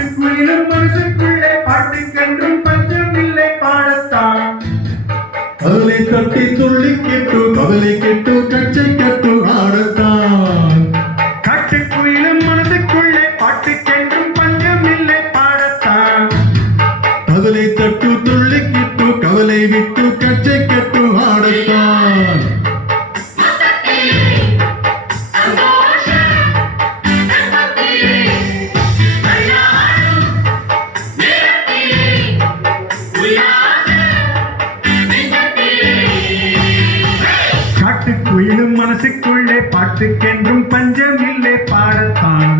காட்டுக்குயிலும் மனசுக்குள்ளே பாட்டுக்கென்றும் பஞ்சம் இல்லை பாடத்தான். கவலை தட்டி துள்ளி கேட்டு கவலை கேட்டு கச்சை கட்டு ஆடத்தான். காட்டுக்குயிலும் மனசுக்குள்ளே பாட்டுக்கென்றும் பஞ்சம் இல்லை பாடத்தான். கவலை தட்டு துள்ளி கேட்டு கவலை விட்டு கச்சை கட்டு ஆடத்தான். காட்டுக்குயிலும் மனசுக்குள்ளே பாட்டுக்கென்றும் பஞ்சம் இல்லை பாடத்தான்.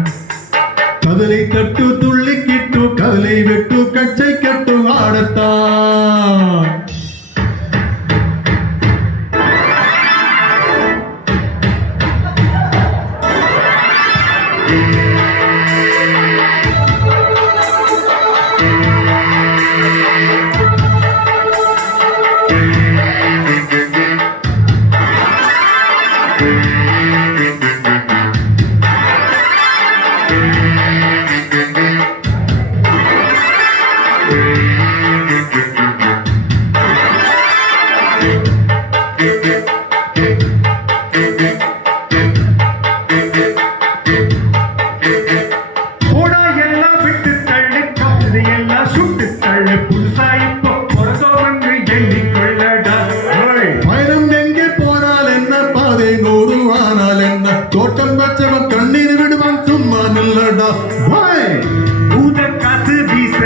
கவலை தட்டு துள்ளி கிட்டு கவலை வெட்டு கச்சை கட்டு ஆடத்தான். போடா எல்லாம் விட்டு தள்ளு, கவலை எல்லாம் சுட்டு தள்ளு, புதுசா இப்போ பிறந்தோம் என்று எண்ணிக்கொள்ளடா. பயணம் எங்கே போனால் என்ன பாதை நூறு ஆனால் என்ன தோட்டம் வச்சவன் கண்ணீர் விடுவான் சும்மா நில்லடா. பூத காத்து வீச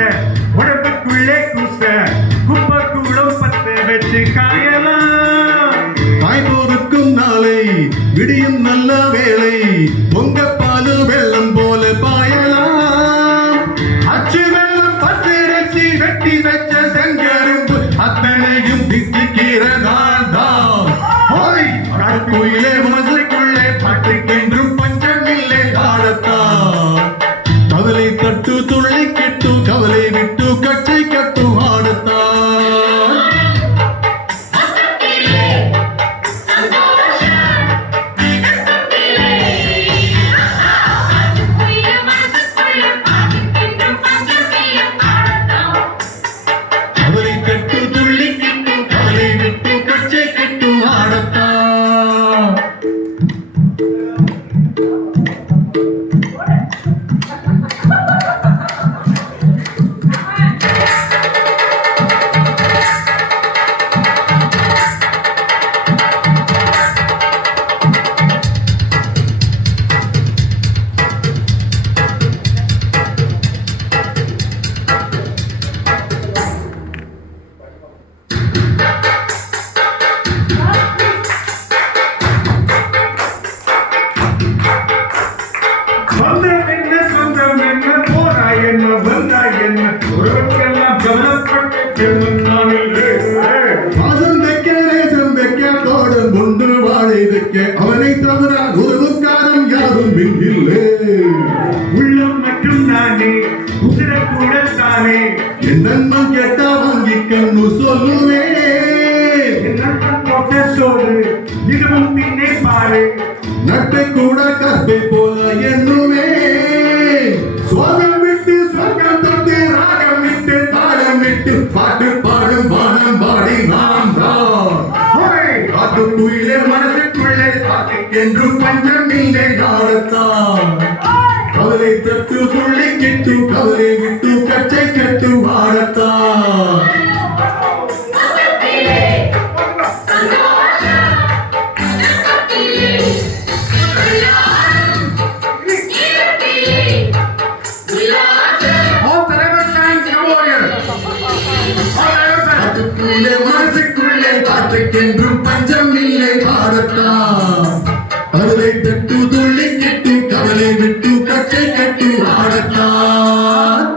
உடம்புக்குள்ளே கூச குப்பை கூடம் பத்த வச்சு காயலாம். தாய்போருக்கும் நாளை விடியும் நல்ல வேலை பொங்க பாலு வெள்ளம் போல பாயலாம். அச்சு வெள்ளம் பத்திரச்சி வெட்டி வச்ச செங்கரும்பு அத்தனையும் தித்திக்கிற நான் தான். கடற்குயிலே மனசுக்குள்ளே பாட்டுக்கென்றும் பஞ்சம் இல்லை ஆடத்தான். கவலை தட்டு துள்ளி கிட்டு கவலை விட்டு கச்சை கட்டு ஆடத்தான். கவலை தட்டு துள்ளி கிட்டு கவலை விட்டு கச்சை கட்டு ஆடத்தான். சொந்தம் என்ன சொந்தம் என்ன போரா என்ன வந்தா என்ன உறவுக்கெல்லாம் கவலைப்பட்டு வாசம் வைக்க நேசம் வைக்க தோடன் கொண்டு வாழை வைக்க அவனை தவிர உறவுக்காரன் யாரும் இல்லை. உள்ளம் மட்டும் தானே உசிர கூட தானே என் நண்பன் கேட்டா வாங்கி கண்ணு சொல்லுவேன். சோறு இதுவும் தின்னே பாரு நட்டை கூட கற்பை போல எண்ணுவே. சோகம் விட்டு சொர்க்கம் தொட்டு ராகம் விட்டு தாளம் விட்டு பாட்டு பாடும் பாடம் பாடி நாம் தான். காட்டுக்குயிலே மனசுக்குள்ளே பாட்டுக்கென்றும் பஞ்சம் இல்லை ஆடத்தான். கவலை தட்டு துள்ளி கிட்டு கவலை விட்டு கச்சை கட்டு ஆடத்தான். மனசுக்குள்ளே காற்றுக்கென்றும் பஞ்சம் இல்லை ஆடத்தான். கவலை தட்டு துள்ளி கிட்டு கவலை விட்டு கச்சை கட்டு ஆடத்தான்.